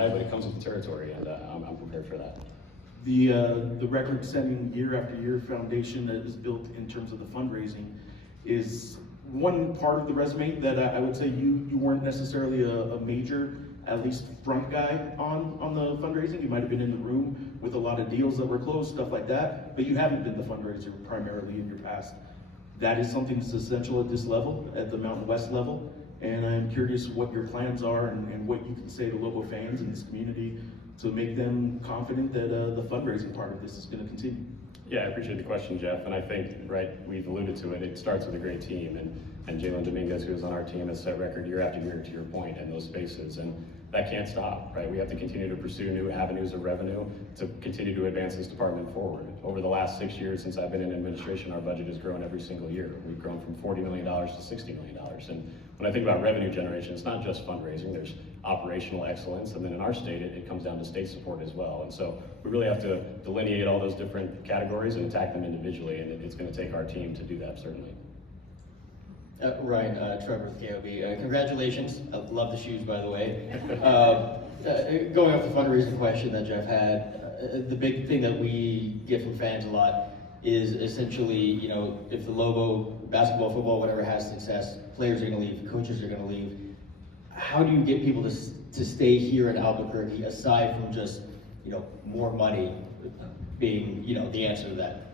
guy, but it comes with the territory, and I'm prepared for that. The record-setting year after year foundation that is built in terms of the fundraising is one part of the resume that I would say you weren't necessarily a major, at least front guy on the fundraising. You might have been in the room with a lot of deals that were closed, stuff like that, but you haven't been the fundraiser primarily in your past. That is something that's essential at this level, at the Mountain West level, and I'm curious what your plans are and what you can say to Lobo fans in this community to make them confident that the fundraising part of this is going to continue. Yeah, I appreciate the question, Jeff, and I think, right, we've alluded to it, it starts with a great team, and Jalen Dominguez, who is on our team, has set record year after year, to your point, in those spaces, and that can't stop, right? We have to continue to pursue new avenues of revenue to continue to advance this department forward. Over the last 6 years since I've been in administration, our budget has grown every single year. We've grown from $40 million to $60 million, and when I think about revenue generation, it's not just fundraising, there's operational excellence, and then in our state, it comes down to state support as well. And so we really have to delineate all those different categories and attack them individually, and it's going to take our team to do that, certainly. Ryan, Trevor with KOB. Congratulations. I love the shoes, by the way. Going off the fundraising question that Jeff had, the big thing that we get from fans a lot is essentially, you know, if the Lobo, basketball, football, whatever has success, players are going to leave, coaches are going to leave. How do you get people to stay here in Albuquerque, aside from just, you know, more money being, you know, the answer to that?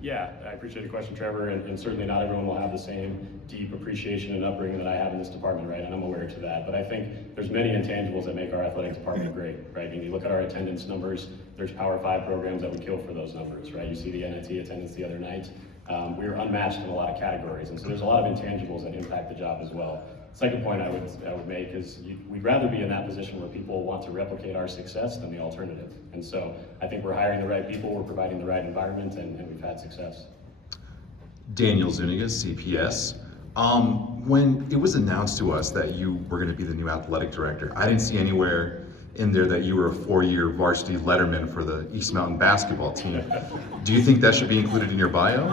Yeah, I appreciate the question, Trevor, and certainly not everyone will have the same deep appreciation and upbringing that I have in this department, right? And I'm aware to that, but I think there's many intangibles that make our athletic department great, right? And you look at our attendance numbers, there's Power 5 programs that would kill for those numbers, right? You see the NIT attendance the other night. We were unmatched in a lot of categories, and so there's a lot of intangibles that impact the job as well. Second point I would make is we'd rather be in that position where people want to replicate our success than the alternative. And so I think we're hiring the right people, we're providing the right environment, and we've had success. Daniel Zuniga, CPS. When it was announced to us that you were going to be the new athletic director, I didn't see anywhere in there that you were a 4-year varsity letterman for the East Mountain basketball team. Do you think that should be included in your bio?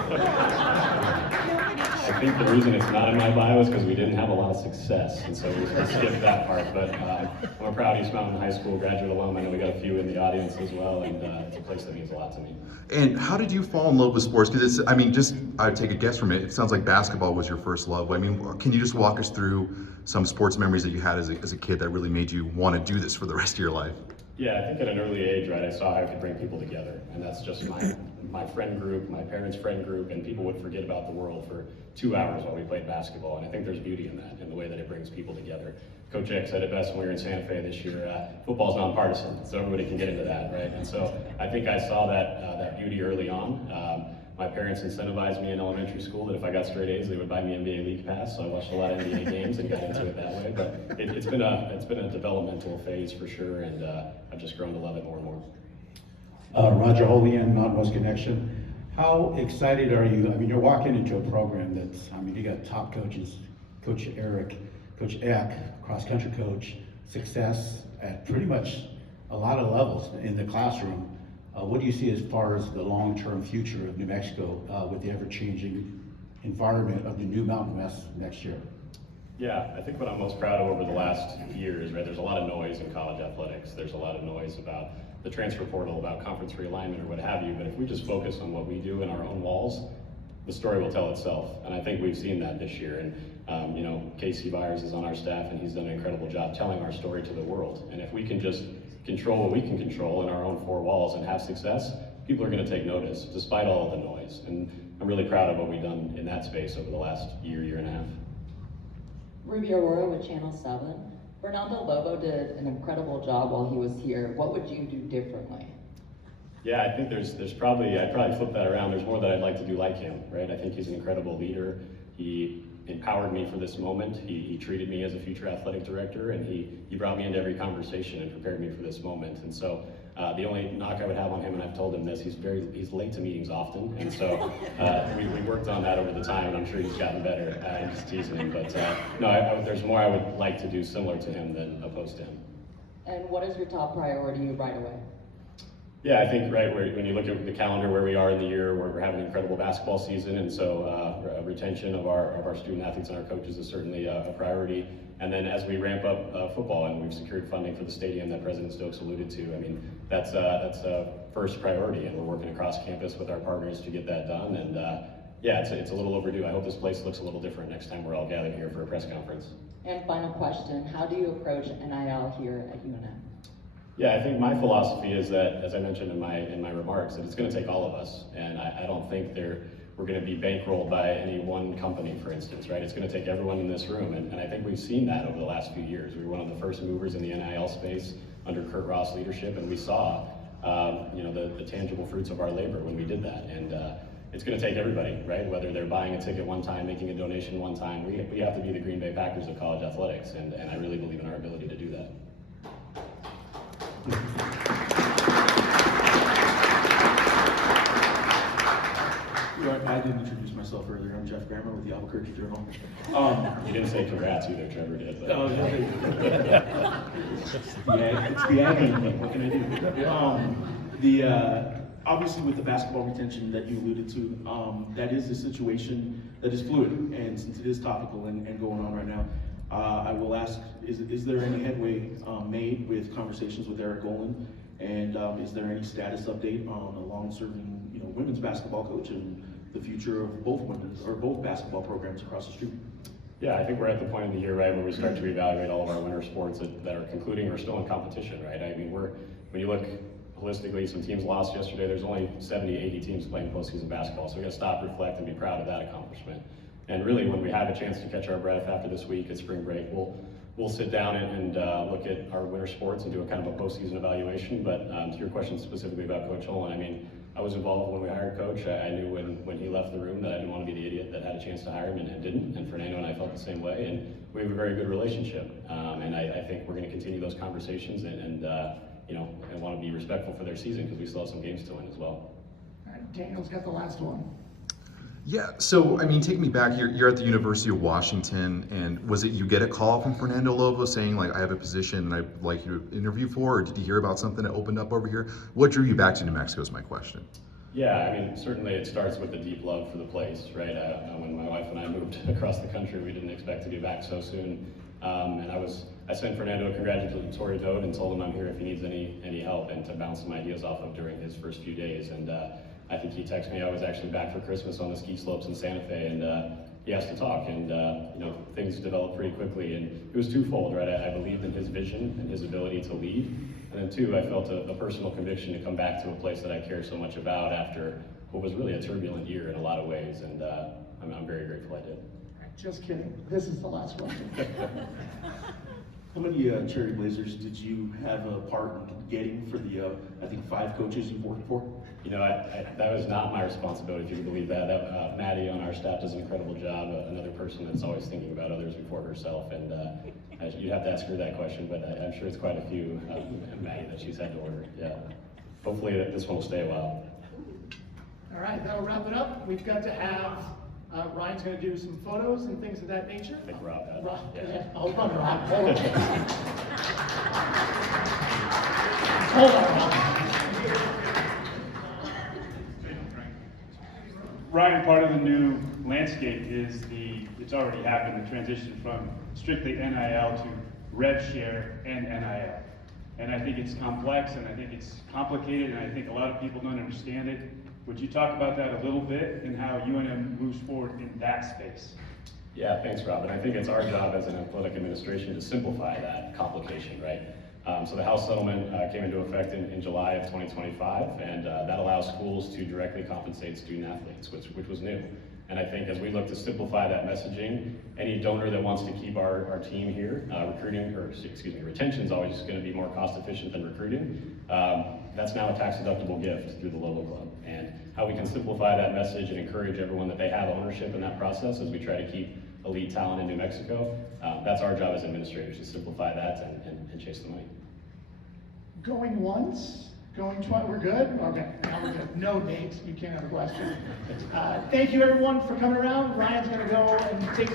I think the reason it's not in my bio is because we didn't have a lot of success, and so we skipped that part. But I'm a proud East Mountain High School graduate alum. I know we got a few in the audience as well, and it's a place that means a lot to me. And how did you fall in love with sports? Because it's, I mean, just I'd take a guess from it. It sounds like basketball was your first love. I mean, can you just walk us through some sports memories that you had as a kid that really made you want to do this for the rest of your life? Yeah, I think at an early age, right, I saw how I could bring people together, and that's just my friend group, my parents' friend group, and people would forget about the world for 2 hours while we played basketball, and I think there's beauty in that, in the way that it brings people together. Coach X said it best when we were in Santa Fe this year, football's nonpartisan, so everybody can get into that, right? And so I think I saw that beauty early on. My parents incentivized me in elementary school that if I got straight A's, they would buy me NBA League Pass, so I watched a lot of NBA games and got into it that way. But it's been a developmental phase for sure, and I've just grown to love it more and more. Roger Holian, Mountain West Connection. How excited are you? I mean, you're walking into a program that's, I mean, you got top coaches, Coach Eric, Coach Eck, cross-country coach, success at pretty much a lot of levels in the classroom. What do you see as far as the long-term future of New Mexico with the ever-changing environment of the new Mountain West next year? Yeah, I think what I'm most proud of over the last year is, right, there's a lot of noise in college athletics. There's a lot of noise about the transfer portal, about conference realignment or what have you, but if we just focus on what we do in our own walls, the story will tell itself. And I think we've seen that this year. And you know, Casey Byers is on our staff and he's done an incredible job telling our story to the world. And if we can just control what we can control in our own 4 walls and have success, people are going to take notice despite all of the noise. And I'm really proud of what we've done in that space over the last year and a half. Ruby Aurora with Channel 7. Fernando Lobo did an incredible job while he was here. What would you do differently? Yeah, I think I'd probably flip that around. There's more that I'd like to do like him, right? I think he's an incredible leader. He empowered me for this moment. He treated me as a future athletic director, and he brought me into every conversation and prepared me for this moment. And so the only knock I would have on him, and I've told him this, he's late to meetings often, and so we worked on that over the time, and I'm sure he's gotten better. I'm just teasing him, but no, there's more I would like to do similar to him than opposed to him. And what is your top priority right away? Yeah, I think, right, when you look at the calendar where we are in the year, where we're having an incredible basketball season, and so retention of our student athletes and our coaches is certainly a priority. And then as we ramp up football, and we've secured funding for the stadium that President Stokes alluded to, I mean, that's a first priority, and we're working across campus with our partners to get that done. And yeah, it's a little overdue. I hope this place looks a little different next time we're all gathered here for a press conference. And final question, how do you approach NIL here at UNM? Yeah, I think my philosophy is that, as I mentioned in my remarks, that it's going to take all of us, and I don't think we're going to be bankrolled by any one company, for instance, right? It's going to take everyone in this room, and I think we've seen that over the last few years. We were one of the first movers in the NIL space under Kurt Ross' leadership, and we saw, the tangible fruits of our labor when we did that. And it's going to take everybody, right? Whether they're buying a ticket one time, making a donation one time, we have to be the Green Bay Packers of college athletics, and I really believe in our ability to do that. I didn't introduce myself earlier. I'm Jeff Grammer with the Albuquerque Journal. You didn't say congrats either, Trevor did. But. Oh, yeah, it's the agony. What can I do? Obviously with the basketball retention that you alluded to, that is a situation that is fluid, and since it is topical and going on right now, I will ask, is there any headway made with conversations with Eric Golan, and is there any status update on a long-serving women's basketball coach and the future of both basketball programs across the street? Yeah, I think we're at the point in the year, right, where we start to evaluate all of our winter sports that are concluding or still in competition, right? I mean, when you look holistically, some teams lost yesterday. There's only 70, 80 teams playing postseason basketball, so we got to stop, reflect, and be proud of that accomplishment. And really, when we have a chance to catch our breath after this week at spring break, we'll sit down and look at our winter sports and do a kind of a postseason evaluation. But to your question specifically about Coach Holland, I mean, I was involved when we hired Coach. I knew when he left the room that I didn't want to be the idiot that had a chance to hire him and didn't. And Fernando and I felt the same way, and we have a very good relationship. And I think we're going to continue those conversations and want to be respectful for their season because we still have some games to win as well. All right, Daniel's got the last one. Yeah, so I mean, take me back. You're at the University of Washington, and was it you get a call from Fernando Lobo saying like, I have a position and I'd like you to interview for, or did you hear about something that opened up over here? What drew you back to New Mexico is my question. Yeah, I mean, certainly it starts with a deep love for the place, right? When my wife and I moved across the country, we didn't expect to be back so soon. And I sent Fernando a congratulatory note and told him I'm here if he needs any help and to bounce some ideas off of during his first few days. And I think he texted me. I was actually back for Christmas on the ski slopes in Santa Fe, and he asked to talk. And things developed pretty quickly. And it was twofold, right? I believed in his vision and his ability to lead. And then two, I felt a personal conviction to come back to a place that I care so much about after what was really a turbulent year in a lot of ways. And I'm very grateful I did. Just kidding. This is the last question. How many Cherry Blazers did you have a part in getting for the, I think, 5 coaches you've worked for? That was not my responsibility, if you can believe that. Maddie on our staff does an incredible job, another person that's always thinking about others before herself, and you'd have to ask her that question, but I'm sure it's quite a few, Maddie, that she's had to order, yeah. Hopefully this one will stay a while. All right, that'll wrap it up. We've got to have, Ryan's going to do some photos and things of that nature. I think Rob had it. Rob, Yeah. Hold on, Rob. Hold on, Rob. Ryan, part of the new landscape is it's already happened, the transition from strictly NIL to rev share and NIL. And I think it's complex, and I think it's complicated, and I think a lot of people don't understand it. Would you talk about that a little bit and how UNM moves forward in that space? Yeah, thanks, Rob. And I think it's our job as an athletic administration to simplify that complication, right? So the House settlement came into effect in July of 2025, and that allows schools to directly compensate student athletes, which was new. And I think as we look to simplify that messaging, any donor that wants to keep our team here, retention is always going to be more cost efficient than recruiting. That's now a tax deductible gift through the Lobo Club. And how we can simplify that message and encourage everyone that they have ownership in that process as we try to keep elite talent in New Mexico, that's our job as administrators, to simplify that and chase the money. Going once, going twice, we're good? Okay, now we're good. No dates, you can't have a question. Thank you everyone for coming around. Ryan's gonna go and take